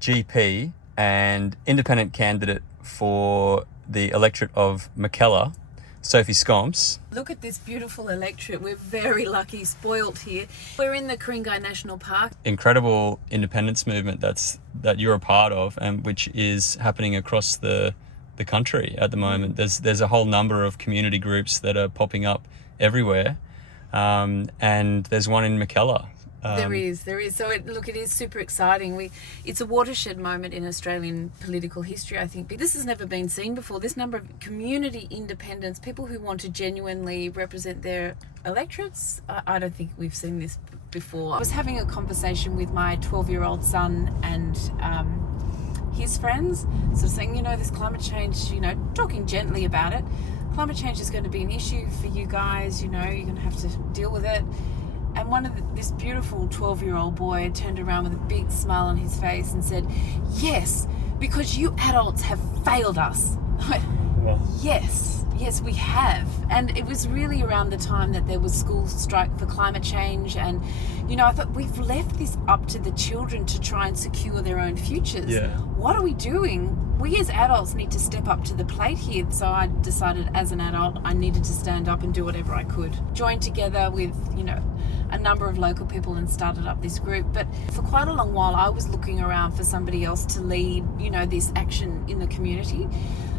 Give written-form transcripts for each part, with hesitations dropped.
GP and independent candidate for the electorate of Mackellar, Sophie Scamps. Look at this beautiful electorate. We're very lucky, spoilt here. We're in the Ku-ring-gai National Park. Incredible independence movement that you're a part of, and which is happening across the country at the moment. There's a whole number of community groups that are popping up everywhere, and there's one in Mackellar. There is. So it is super exciting. It's a watershed moment in Australian political history, I think. This has never been seen before. This number of community independents, people who want to genuinely represent their electorates, I don't think we've seen this before. I was having a conversation with my 12-year-old son and his friends, sort of saying, this climate change, talking gently about it. Climate change is going to be an issue for you guys, you're going to have to deal with it. And this beautiful 12-year-old boy turned around with a big smile on his face and said, "Yes, because you adults have failed us." Yes, we have. And it was really around the time that there was school strike for climate change. And, I thought we've left this up to the children to try and secure their own futures. Yeah. What are we doing? We as adults need to step up to the plate here. So I decided as an adult, I needed to stand up and do whatever I could. Joined together with, a number of local people and started up this group. But for quite a long while, I was looking around for somebody else to lead, this action in the community.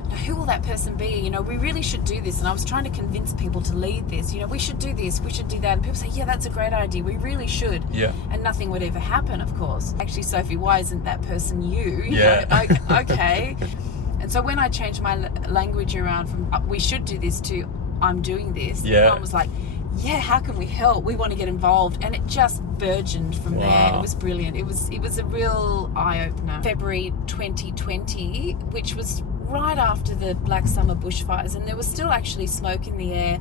Now, who will that person be? We really should do this. And I was trying to convince people to lead this. We should do this, we should do that. And people say, yeah, that's a great idea. We really should. Yeah. And nothing would ever happen, of course. Actually, Sophie, why isn't that person you? Okay. And so when I changed my language around from we should do this to I'm doing this, everyone was like, yeah, how can we help? We want to get involved. And it just burgeoned from there. It was brilliant. It was a real eye-opener. February 2020, which was right after the Black Summer bushfires, and there was still actually smoke in the air,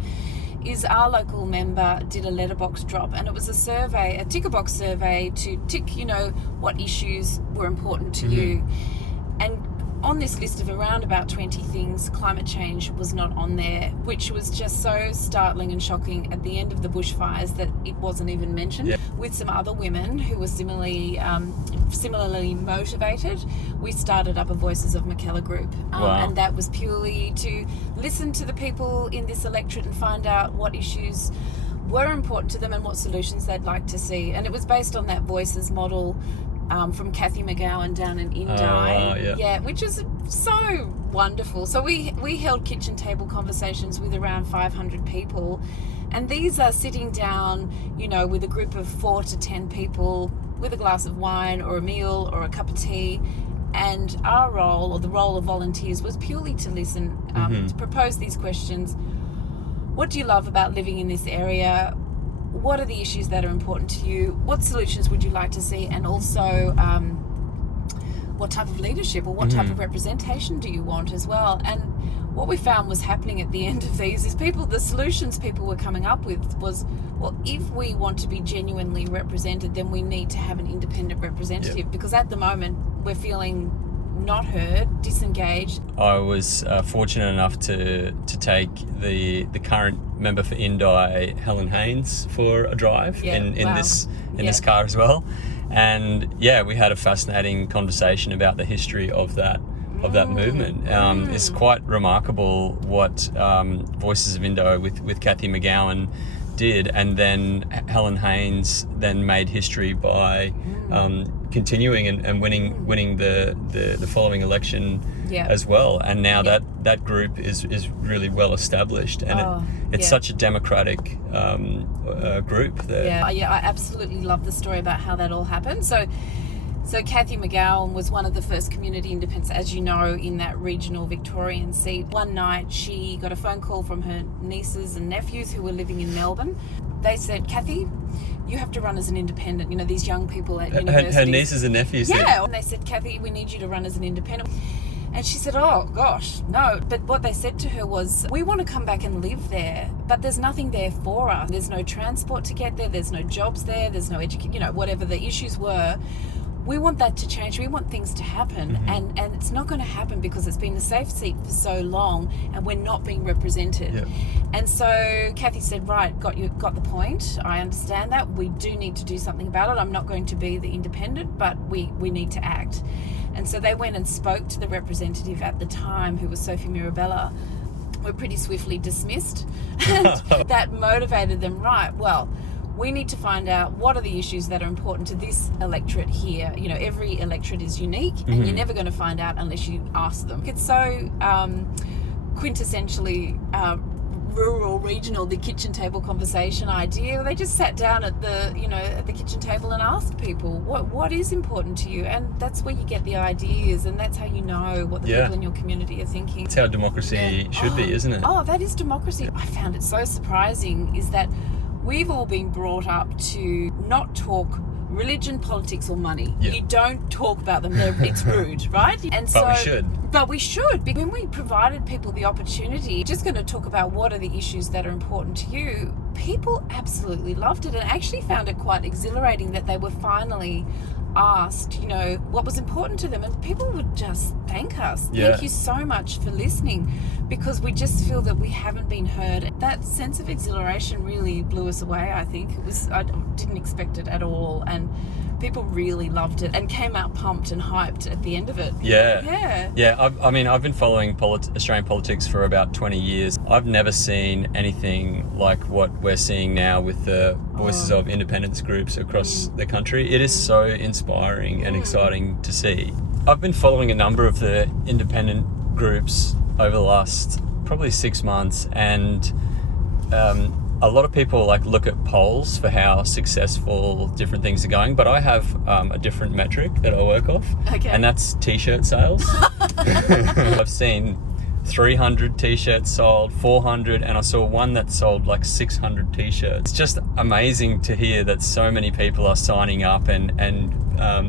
is our local member did a letterbox drop, and it was a ticker box survey to tick, what issues were important to you. And on this list of around about 20 things, climate change was not on there, which was just so startling and shocking at the end of the bushfires that it wasn't even mentioned. Yeah. With some other women who were similarly motivated, we started up a Voices of Mackellar group. And that was purely to listen to the people in this electorate and find out what issues were important to them and what solutions they'd like to see. And it was based on that Voices model from Kathy McGowan down in Indi, which is so wonderful. So we held kitchen table conversations with around 500 people, and these are sitting down, with a group of 4 to 10 people with a glass of wine or a meal or a cup of tea. And our role, or the role of volunteers, was purely to listen, to propose these questions. What do you love about living in this area? What are the issues that are important to you? What solutions would you like to see? And also, what type of leadership or what type of representation do you want as well? And what we found was happening at the end of these is the solutions people were coming up with was, well, if we want to be genuinely represented, then we need to have an independent representative, because at the moment we're feeling not heard, disengaged. I was fortunate enough to take the current member for Indi, Helen Haynes, for a drive in this car as well, and we had a fascinating conversation about the history of that movement. It's quite remarkable what Voices of Indi with Kathy McGowan did, and then Helen Haynes then made history by continuing and winning the following election as well. And now that group is really well established, and it's such a democratic group there. I absolutely love the story about how that all happened. So Kathy McGowan was one of the first community independents, as you know, in that regional Victorian seat. One night she got a phone call from her nieces and nephews who were living in Melbourne. They said, "Kathy, you have to run as an independent." These young people at university. Her nieces and nephews. Yeah. And they said, "Kathy, we need you to run as an independent." And she said, "Oh gosh, no." But what they said to her was, "We want to come back and live there, but there's nothing there for us. There's no transport to get there. There's no jobs there. There's no education, whatever the issues were. We want that to change. We want things to happen, and it's not going to happen because it's been a safe seat for so long and we're not being represented." Yep. And so Kathy said, "Right, got the point. I understand that. We do need to do something about it. I'm not going to be the independent, but we need to act." And so they went and spoke to the representative at the time, who was Sophie Mirabella. Were pretty swiftly dismissed. And that motivated them, right, well, we need to find out what are the issues that are important to this electorate here. You know, every electorate is unique, and you're never going to find out unless you ask them. It's so quintessentially rural, regional, the kitchen table conversation idea. They just sat down at the kitchen table and asked people what is important to you, and that's where you get the ideas, and that's how you know what the people in your community are thinking. It's how democracy should be, isn't it? Oh, that is democracy. I found it so surprising is that we've all been brought up to not talk religion, politics, or money. Yep. You don't talk about them. It's rude, right? And but we should. But we should. When we provided people the opportunity, just going to talk about what are the issues that are important to you, people absolutely loved it and actually found it quite exhilarating that they were finally asked, you know, what was important to them, and people would just thank us. Thank you so much for listening, because we just feel that we haven't been heard. That sense of exhilaration really blew us away. I think I didn't expect it at all, and people really loved it and came out pumped and hyped at the end of it. I mean, I've been following Australian politics for about 20 years. I've never seen anything like what we're seeing now with the voices of independence groups across the country. It is so inspiring and exciting to see. I've been following a number of the independent groups over the last probably 6 months, and a lot of people look at polls for how successful different things are going, but I have a different metric that I work off, and that's t-shirt sales. I've seen 300 t-shirts sold, 400, and I saw one that sold 600 t-shirts. It's just amazing to hear that so many people are signing up and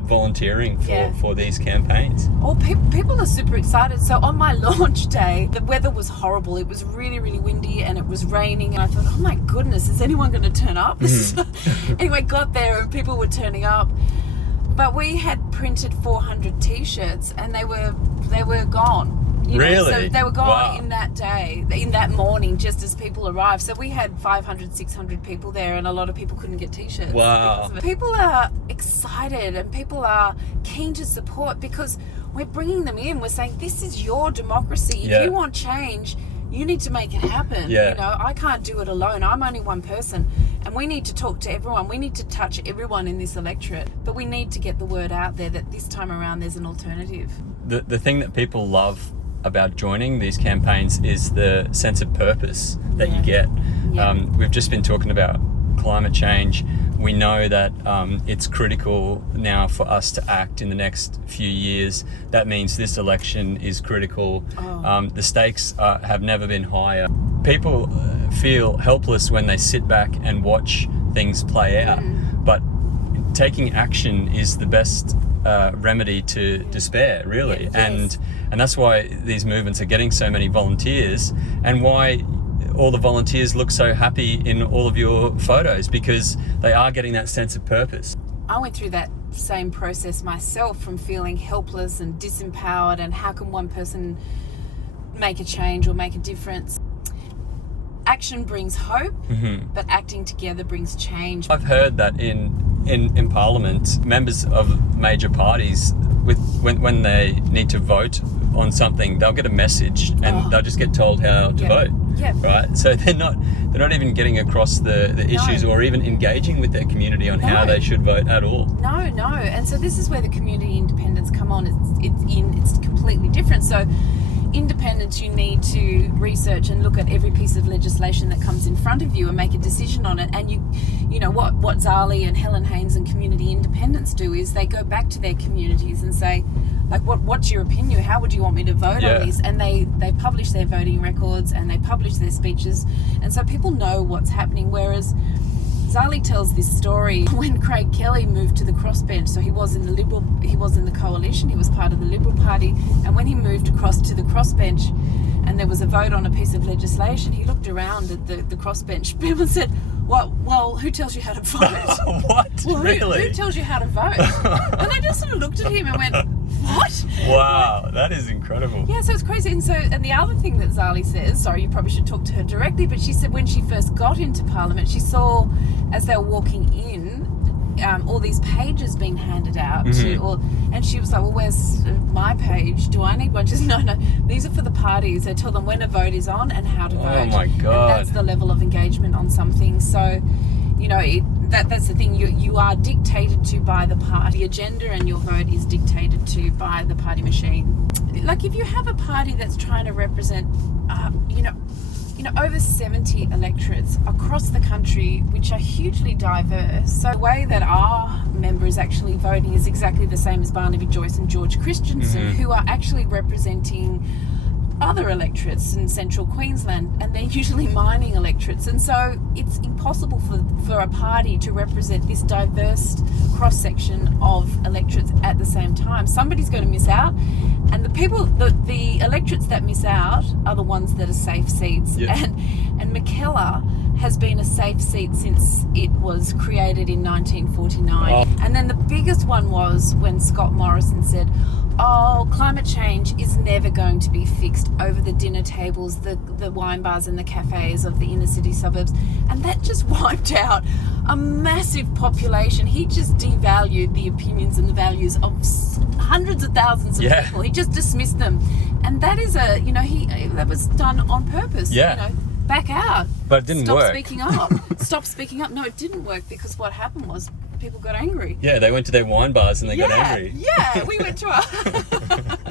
volunteering for these campaigns. Oh, people are super excited. So on my launch day, the weather was horrible. It was really, really windy and it was raining. And I thought, oh my goodness, is anyone going to turn up? Anyway, got there and people were turning up. But we had printed 400 t-shirts and they were gone. Really? So they were gone in that day, in that morning, just as people arrived. So we had 500, 600 people there, and a lot of people couldn't get t-shirts. Wow. People are excited and people are keen to support, because we're bringing them in. We're saying, this is your democracy. If you want change, you need to make it happen. You know, I can't do it alone. I'm only one person, and we need to talk to everyone. We need to touch everyone in this electorate, but we need to get the word out there that this time around there's an alternative. The thing that people love about joining these campaigns is the sense of purpose that you get. We've just been talking about climate change. We know that it's critical now for us to act in the next few years. That means this election is critical. The stakes have never been higher. People feel helpless when they sit back and watch things play out, but taking action is the best remedy to despair, really. And that's why these movements are getting so many volunteers, and why all the volunteers look so happy in all of your photos, because they are getting that sense of purpose. I went through that same process myself, from feeling helpless and disempowered, and how can one person make a change or make a difference. Action brings hope, but acting together brings change. I've heard that in Parliament, members of major parties, when they need to vote on something, they'll get a message and they'll just get told how to vote. Right? So they're not even getting across the issues or even engaging with their community on how they should vote at all. No. And so this is where the community independence come on. It's completely different. So independence, you need to research and look at every piece of legislation that comes in front of you and make a decision on it. And you know what Zali and Helen Haynes and Community Independence do is they go back to their communities and say, what's your opinion? How would you want me to vote on this? And they publish their voting records and they publish their speeches, and so people know what's happening. Whereas Zali tells this story when Craig Kelly moved to the crossbench. So he was in the coalition, he was part of the Liberal Party, and when he moved across to the crossbench and there was a vote on a piece of legislation, he looked around at the crossbench people and said, well, who tells you how to vote? What? Well, really? Who tells you how to vote? And they just sort of looked at him and went, what? Wow, that is incredible. Yeah, so it's crazy. And the other thing that Zali says, sorry, you probably should talk to her directly, but she said when she first got into Parliament, she saw, as they were walking in, all these pages being handed out and she was like, well, where's my page? Do I need one? She's no, these are for the parties. They tell them when a vote is on and how to vote. Oh my God. And that's the level of engagement on some things. So, you know, that's the thing. You are dictated to by the party agenda, and your vote is dictated to by the party machine. Like, if you have a party that's trying to represent, over 70 electorates across the country, which are hugely diverse. So the way that our member is actually voting is exactly the same as Barnaby Joyce and George Christensen, who are actually representing other electorates in central Queensland, and they're usually mining electorates. And so it's impossible for a party to represent this diverse cross-section of electorates at the same time. Somebody's going to miss out, and the electorates that miss out are the ones that are safe seats. Yep. And Mackellar has been a safe seat since it was created in 1949. Oh. And then the biggest one was when Scott Morrison said, oh, climate change is never going to be fixed over the dinner tables, the wine bars and the cafes of the inner city suburbs. And that just wiped out a massive population. He just devalued the opinions and the values of hundreds of thousands of people. He just dismissed them. And that is that was done on purpose. Yeah. Back out. But it didn't work. Stop speaking up. Stop speaking up. No, it didn't work, because what happened was people got angry. Yeah, they went to their wine bars and they got angry. Yeah, we went to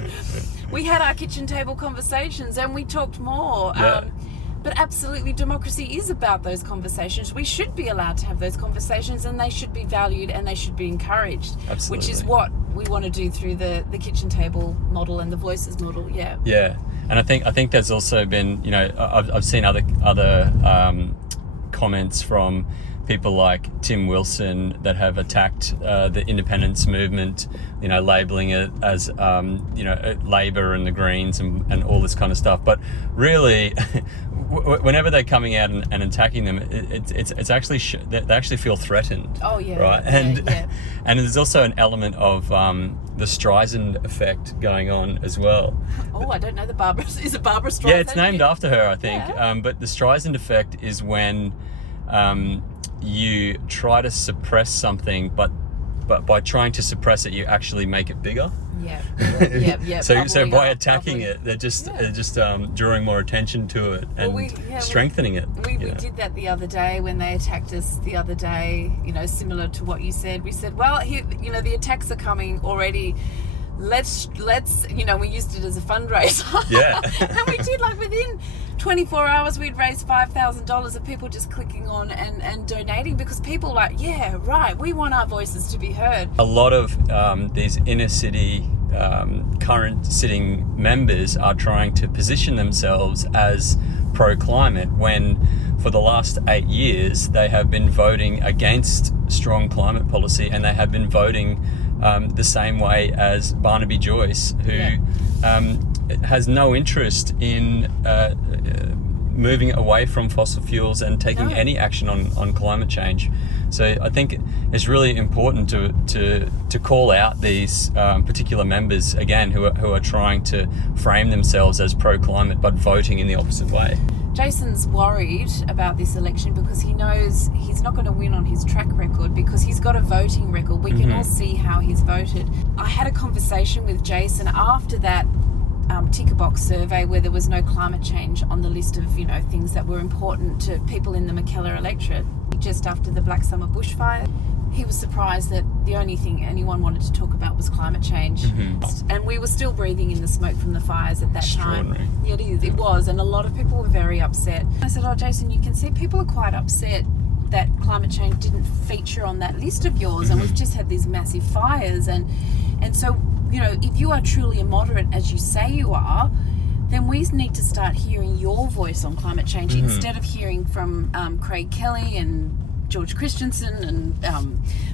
we had our kitchen table conversations and we talked more. Yeah. But absolutely, democracy is about those conversations. We should be allowed to have those conversations, and they should be valued and they should be encouraged. Absolutely. Which is what we want to do through the kitchen table model and the voices model. Yeah. Yeah, and I think there's also been, I've seen other comments from people like Tim Wilson that have attacked the independence movement, labelling it as Labor and the Greens and all this kind of stuff. But really, whenever they're coming out and attacking them, it's actually they actually feel threatened. Oh yeah, right. And there's also an element of the Streisand effect going on as well. Oh, I don't know. Is it Barbara Streisand? Yeah, it's named after her, I think. Yeah. But the Streisand effect is when you try to suppress something, but by trying to suppress it, you actually make it bigger. Yeah. So by attacking it, they're just drawing more attention to it and strengthening it. We did that the other day when they attacked us the other day. Similar to what you said. We said, well, here, the attacks are coming already. Let's we used it as a fundraiser. Yeah. And we did, within 24 hours we'd raised $5,000 of people just clicking on and donating, because people we want our voices to be heard. A lot of these inner city current sitting members are trying to position themselves as pro-climate, when for the last 8 years they have been voting against strong climate policy, and they have been voting the same way as Barnaby Joyce, who has no interest in moving away from fossil fuels and taking any action on climate change. So I think it's really important to call out these particular members again who are trying to frame themselves as pro-climate but voting in the opposite way. Jason's worried about this election because he knows he's not going to win on his track record, because he's got a voting record. We can all see how he's voted. I had a conversation with Jason after that ticker box survey where there was no climate change on the list of things that were important to people in the Mackellar electorate. Just after the Black Summer bushfire, he was surprised that the only thing anyone wanted to talk about was climate change. And we were still breathing in the smoke from the fires at that time. Yeah, it was, and a lot of people were very upset. I said, oh, Jason, you can see people are quite upset that climate change didn't feature on that list of yours, and we've just had these massive fires, and so if you are truly a moderate, as you say you are, then we need to start hearing your voice on climate change instead of hearing from Craig Kelly and George Christensen and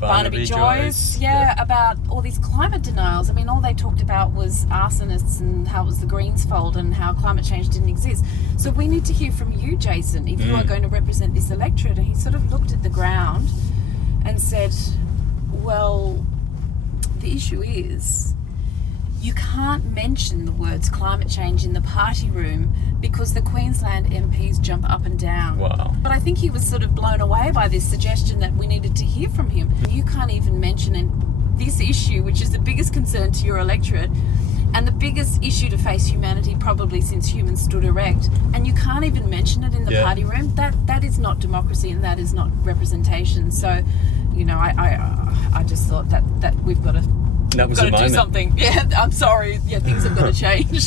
Barnaby Joyce, about all these climate denials. I mean, all they talked about was arsonists and how it was the Greens' fault and how climate change didn't exist. So we need to hear from you, Jason, if you are going to represent this electorate. And he sort of looked at the ground and said, well, the issue is You can't mention the words climate change in the party room because the Queensland MPs jump up and down. Wow. But I think he was sort of blown away by this suggestion that we needed to hear from him. You can't even mention this issue, which is the biggest concern to your electorate and the biggest issue to face humanity probably since humans stood erect, and you can't even mention it in the party room. That is not democracy, and that is not representation. So, you know, I just thought that we've got to... That was the moment. Do something. Yeah, I'm sorry. Yeah, things have got to change.